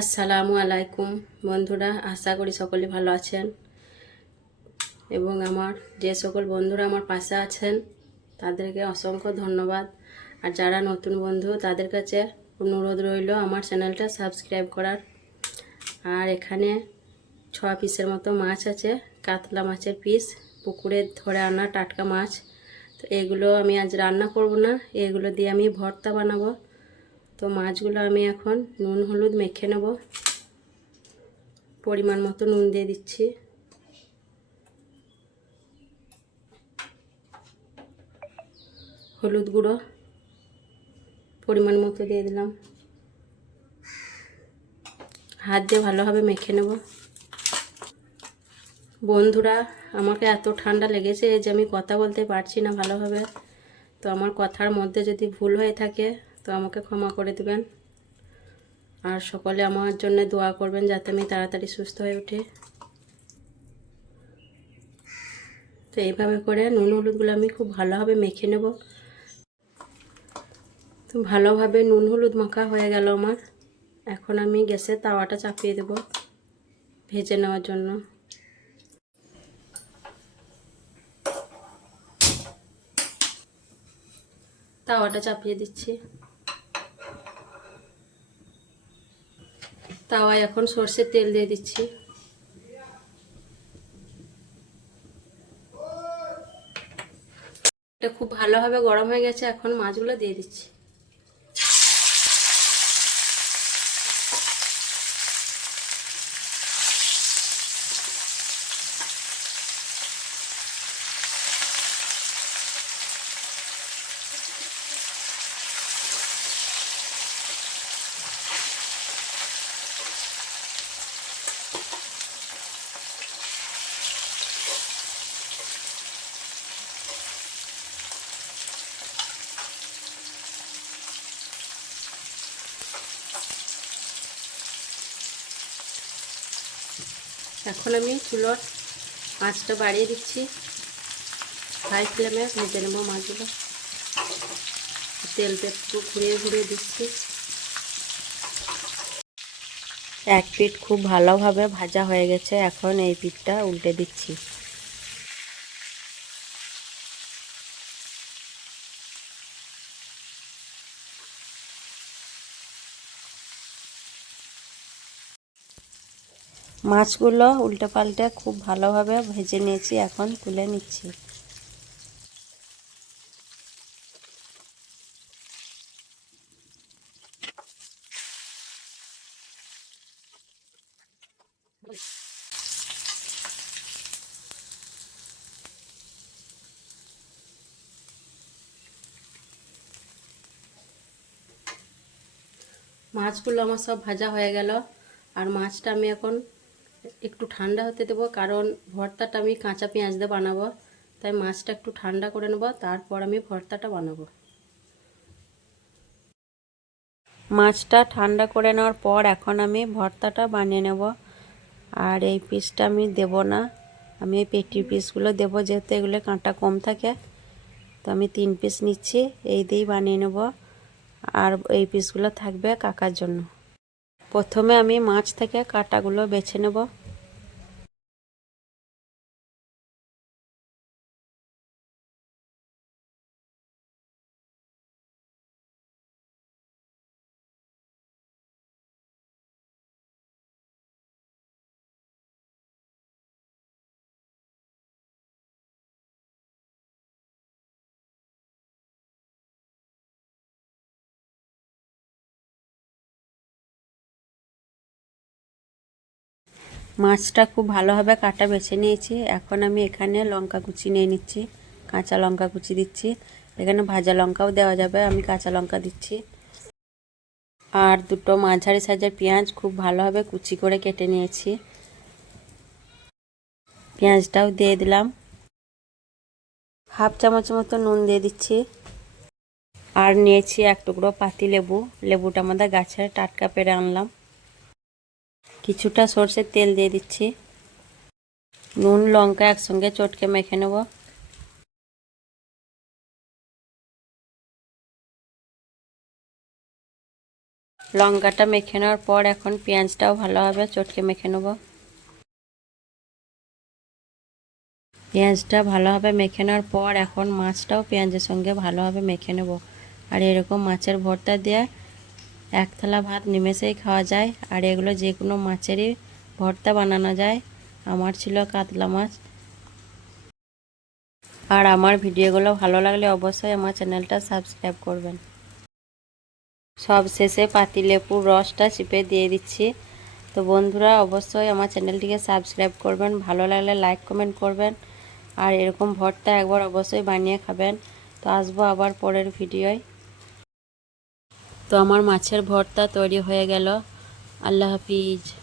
আসসালামু আলাইকুম বন্ধুরা, আশা করি সকলে ভালো আছেন। এবং আমার যে সকল বন্ধুরা আমার পাশে আছেন, তাদেরকে অসংখ্য ধন্যবাদ। আর যারা নতুন বন্ধু, তাদের কাছে অনুরোধ রইল আমার চ্যানেলটা সাবস্ক্রাইব করার। আর এখানে ছ পিসের মতো মাছ আছে, কাতলা মাছের পিস, পুকুরে ধরে আনা টাটকা মাছ। তো এগুলো আমি আজ রান্না করব না, এগুলো দিয়ে আমি ভর্তা বানাবো। তো মাছগুলো আমি এখন নুন হলুদ মেখে নেব। পরিমাণ মতো নুন দিয়ে দিচ্ছি। হলুদ গুঁড়ো পরিমাণ মতো দিয়ে দিলাম। হাত দিয়ে ভালোভাবে মেখে নেব। বন্ধুরা, আমাকে এত ঠান্ডা লেগেছে যে আমি কথা বলতে পারছি না ভালোভাবে। তো আমার কথার মধ্যে যদি ভুল হয়ে থাকে তো আমাকে ক্ষমা করে দেবেন। আর সকলে আমার জন্য দোয়া করবেন যাতে আমি তাড়াতাড়ি সুস্থ হয়ে উঠি। তো এইভাবে করে নুন হলুদগুলো আমি খুব ভালোভাবে মেখে নেব। তো ভালোভাবে নুন হলুদ মাখা হয়ে গেল আমার। এখন আমি গ্যাসে তাওয়াটা চাপিয়ে দেব ভেজে নেওয়ার জন্য। তাওয়াটা চাপিয়ে দিচ্ছি। তাওয়ায় এখন সর্ষের তেল দিয়ে দিচ্ছি। এটা খুব ভালোভাবে গরম হয়ে গেছে, এখন মাছগুলো দিয়ে দিচ্ছি। এখন আমি চুলোর আঁচটা বাড়িয়ে দিচ্ছি। হাই ফ্লেমে ভেজে নেব মাছগুলো। তেলটা একটু ঘুরিয়ে ঘুরিয়ে দিচ্ছি। এক পিঠ খুব ভালোভাবে ভাজা হয়ে গেছে। এখন এই পিঠটা উল্টে দিচ্ছি। মাছগুলো উল্টে পাল্টে খুব ভালোভাবে ভেজে নিয়েছি, এখন তুলে নিচ্ছি। মাছগুলো আমার সব ভাজা হয়ে গেল, আর মাছটা আমি এখন একটু ঠান্ডা হতে দেবো, কারণ ভর্তাটা আমি কাঁচা পেঁয়াজ দিয়ে বানাবো, তাই মাছটা একটু ঠান্ডা করে নেব, তারপর আমি ভর্তাটা বানাবো। মাছটা ঠান্ডা করে নেওয়ার পর এখন আমি ভর্তাটা বানিয়ে নেব, আর এই পিসটা আমি দেব না, আমি এই পেটির পিসগুলো দেবো, যেহেতু এগুলো কাঁটা কম থাকে, তো আমি তিন পিস নিচ্ছি, এই দিয়েই বানিয়ে নেব, আর এই পিসগুলো থাকবে কাকার জন্য। প্রথমে আমি মাছ থেকে কাঁটাগুলো বেছে নেব মাছটা খুব ভালোভাবে কাটা বেছে নিয়েছি। এখন আমি এখানে লঙ্কা কুচি নিয়ে নিচ্ছি। কাঁচা লঙ্কা কুচি দিচ্ছি। এখানে ভাজা লঙ্কাও দেওয়া যাবে। আমি কাঁচা লঙ্কা দিচ্ছি। আর দুটো মাঝারি সাইজের পেঁয়াজ খুব ভালোভাবে কুচি করে কেটে নিয়েছি। পেঁয়াজটাও দিয়ে দিলাম। হাফ চামচ মতো নুন দিয়ে দিচ্ছি। আর নিয়েছি এক টুকরো পাতি লেবু। লেবুটা আমাদের গাছের টাটকা পেরে আনলাম। কিছুটা সর্ষের তেল দিয়ে দিচ্ছি। নুন, লঙ্কা একসঙ্গে চটকে মেখে নেব। লঙ্কাটা মেখে নেওয়ার পর এখন পেঁয়াজটাও ভালোভাবে চটকে মেখে নেব। পেঁয়াজটা ভালোভাবে মেখে নেওয়ার পর এখন মাছটাও পেঁয়াজের সঙ্গে ভালোভাবে মেখে নেব। আর এরকম মাছের ভর্তা দিয়ে এক থালা ভাত নিমেষেই খাওয়া যায়, আর এগুলো যে কোনো মাছেরই ভর্তা বানানো যায়। আমার ছিল কাতলা মাছ। আর আমার ভিডিওগুলো ভালো লাগলে অবশ্যই আমার চ্যানেলটা সাবস্ক্রাইব করবেন। সব শেষে পাতিলেবুর রসটা চিপে দিয়ে দিচ্ছি। তো বন্ধুরা, অবশ্যই আমার চ্যানেলটিকে সাবস্ক্রাইব করবেন, ভালো লাগলে লাইক কমেন্ট করবেন, আর এরকম ভর্তা একবার অবশ্যই বানিয়ে খাবেন। তো আসব আবার পরের ভিডিওয়। তো আমার মাছের ভর্তা তৈরি হয়ে গেল। আল্লাহ হাফিজ।